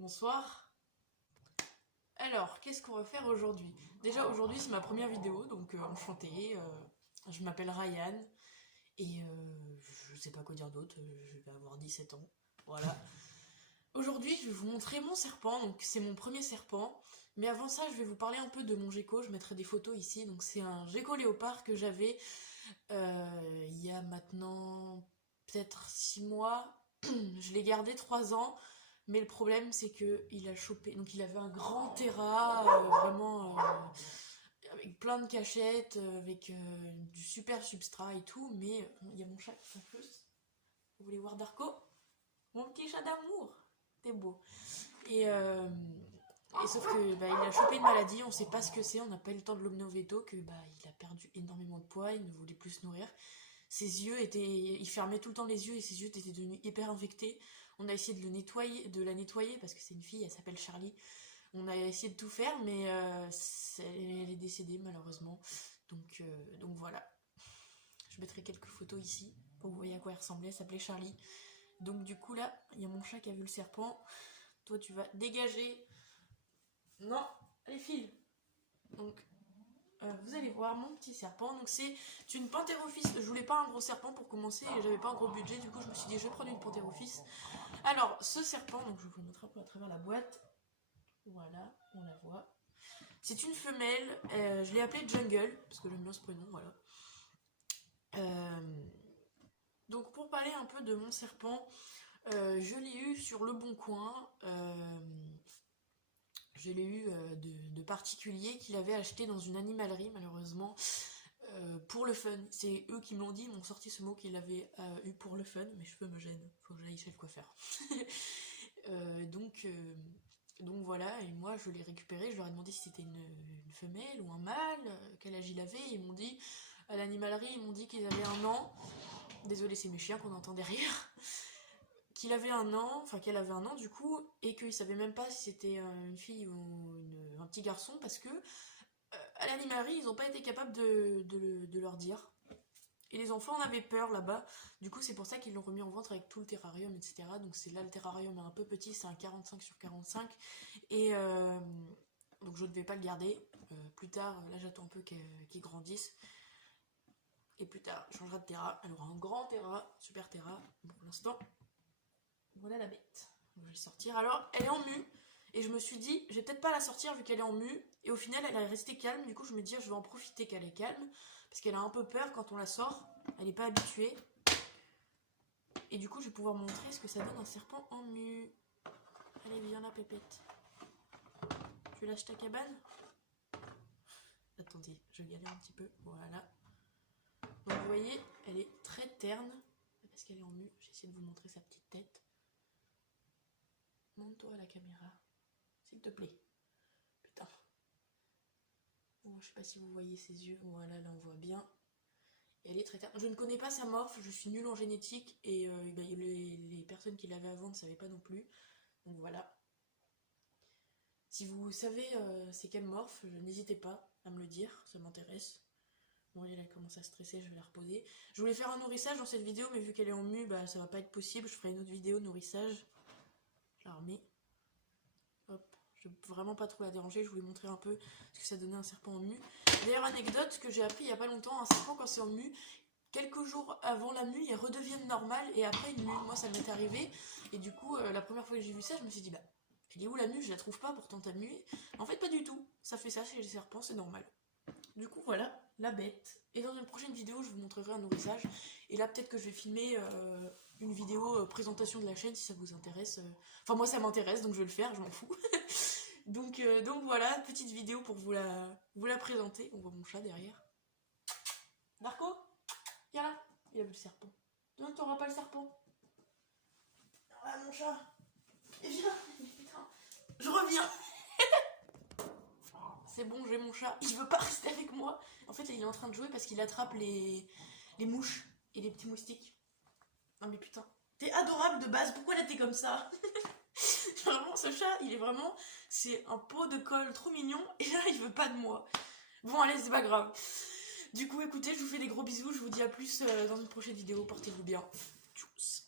Bonsoir. Alors, qu'est-ce qu'on va faire aujourd'hui? Déjà, aujourd'hui, c'est ma première vidéo, donc enchantée. Je m'appelle Ryan et je sais pas quoi dire d'autre, je vais avoir 17 ans. Voilà. Aujourd'hui, je vais vous montrer mon serpent, donc c'est mon premier serpent. Mais avant ça, je vais vous parler un peu de mon gecko, je mettrai des photos ici. Donc c'est un gecko léopard que j'avais il y a maintenant peut-être 6 mois. Je l'ai gardé 3 ans. Mais le problème, c'est que il a chopé. Donc, il avait un grand terrain, vraiment avec plein de cachettes, avec du super substrat et tout. Mais il y a mon chat qui s'infuse. Vous voulez voir Darko? Mon petit chat d'amour. T'es beau. Et sauf que il a chopé une maladie, on sait pas ce que c'est, on n'a pas eu le temps de l'emmener au veto, que il a perdu énormément de poids, il ne voulait plus se nourrir. Ses yeux étaient. Il fermait tout le temps les yeux et ses yeux étaient devenus hyper infectés. On a essayé de la nettoyer parce que c'est une fille, elle s'appelle Charlie. On a essayé de tout faire, mais elle est décédée malheureusement. Donc voilà. Je mettrai quelques photos ici pour que vous voyez à quoi elle ressemblait. Elle s'appelait Charlie. Donc du coup là, il y a mon chat qui a vu le serpent. Toi tu vas dégager. Non, allez file. Donc vous allez voir mon petit serpent. Donc c'est une Panthérophis. Je voulais pas un gros serpent pour commencer et j'avais pas un gros budget. Du coup je me suis dit je vais prendre une Panthérophis. Alors ce serpent, donc je vous le montre un peu à travers la boîte. Voilà, on la voit. C'est une femelle. Je l'ai appelée Jungle parce que j'aime bien ce prénom. Voilà. Donc pour parler un peu de mon serpent, je l'ai eu sur Le Bon Coin. Je l'ai eu de particuliers qui l'avaient acheté dans une animalerie, malheureusement, pour le fun. C'est eux qui me l'ont dit, ils m'ont sorti ce mot qu'ils l'avaient eu pour le fun. Mes cheveux me gênent, faut que j'aille chez le coiffeur. Donc voilà, et moi je l'ai récupéré, je leur ai demandé si c'était une femelle ou un mâle, quel âge il avait, et ils m'ont dit, à l'animalerie, ils m'ont dit qu'ils avaient 1 an. Désolé, c'est mes chiens qu'on entend derrière. Qu'il avait 1 an, enfin qu'elle avait 1 an du coup, et qu'ils savaient même pas si c'était une fille ou un petit garçon, parce que à l'animalerie, ils n'ont pas été capables de leur dire. Et les enfants en avaient peur là-bas, du coup c'est pour ça qu'ils l'ont remis en vente avec tout le terrarium, etc. Donc c'est là le terrarium est un peu petit, c'est un 45 sur 45, et donc je ne vais pas le garder. Plus tard, là j'attends un peu qu'il grandisse. Et plus tard, il changera de terrain. Elle aura un grand terrain, super terrain. Bon, pour l'instant, voilà la bête. Donc, je vais le sortir. Alors, elle est en mue. Et je me suis dit, je vais peut-être pas la sortir vu qu'elle est en mue. Et au final, elle est restée calme. Du coup, je me dis, je vais en profiter qu'elle est calme. Parce qu'elle a un peu peur quand on la sort. Elle n'est pas habituée. Et du coup, je vais pouvoir montrer ce que ça donne un serpent en mue. Allez, viens là, pépette. Tu lâches ta cabane? Attendez, je galère un petit peu. Voilà. Donc vous voyez, elle est très terne, parce qu'elle est en mue. J'essaie de vous montrer sa petite tête. Montre-toi à la caméra, s'il te plaît. Putain. Bon, je sais pas si vous voyez ses yeux. Voilà, là on voit bien. Et elle est très terne. Je ne connais pas sa morphe, je suis nulle en génétique. Et les personnes qui l'avaient avant ne savaient pas non plus. Donc voilà. Si vous savez c'est quelle morphe, n'hésitez pas à me le dire, ça m'intéresse. Bon, elle commence à stresser, je vais la reposer. Je voulais faire un nourrissage dans cette vidéo, mais vu qu'elle est en mue, ça va pas être possible. Je ferai une autre vidéo nourrissage. Je la remets. Hop, je vais vraiment pas trop la déranger. Je voulais montrer un peu ce que ça donnait un serpent en mue. D'ailleurs, anecdote que j'ai appris il y a pas longtemps, un serpent quand c'est en mue, quelques jours avant la mue, il redevient normal et après une mue. Moi, ça m'est arrivé. Et du coup, la première fois que j'ai vu ça, je me suis dit, elle est où la mue? Je la trouve pas, pourtant t'as mué. En fait, pas du tout. Ça fait ça chez les serpents, c'est normal. Du coup, voilà, la bête. Et dans une prochaine vidéo, je vous montrerai un nourrissage. Et là, peut-être que je vais filmer une vidéo présentation de la chaîne si ça vous intéresse. Enfin, moi, ça m'intéresse, donc je vais le faire, je m'en fous. donc voilà, petite vidéo pour vous la présenter. On voit mon chat derrière. Marco, viens là. Il a vu le serpent. Non, t'auras pas le serpent. Ah, mon chat. Et viens. Putain. Je reviens. C'est bon, j'ai mon chat. Il veut pas rester avec moi. En fait, là, il est en train de jouer parce qu'il attrape les mouches et les petits moustiques. Non mais putain. T'es adorable de base. Pourquoi là t'es comme ça? Vraiment, ce chat, il est vraiment... C'est un pot de colle trop mignon. Et là, il veut pas de moi. Bon, allez, c'est pas grave. Du coup, écoutez, je vous fais des gros bisous. Je vous dis à plus dans une prochaine vidéo. Portez-vous bien. Tchuss.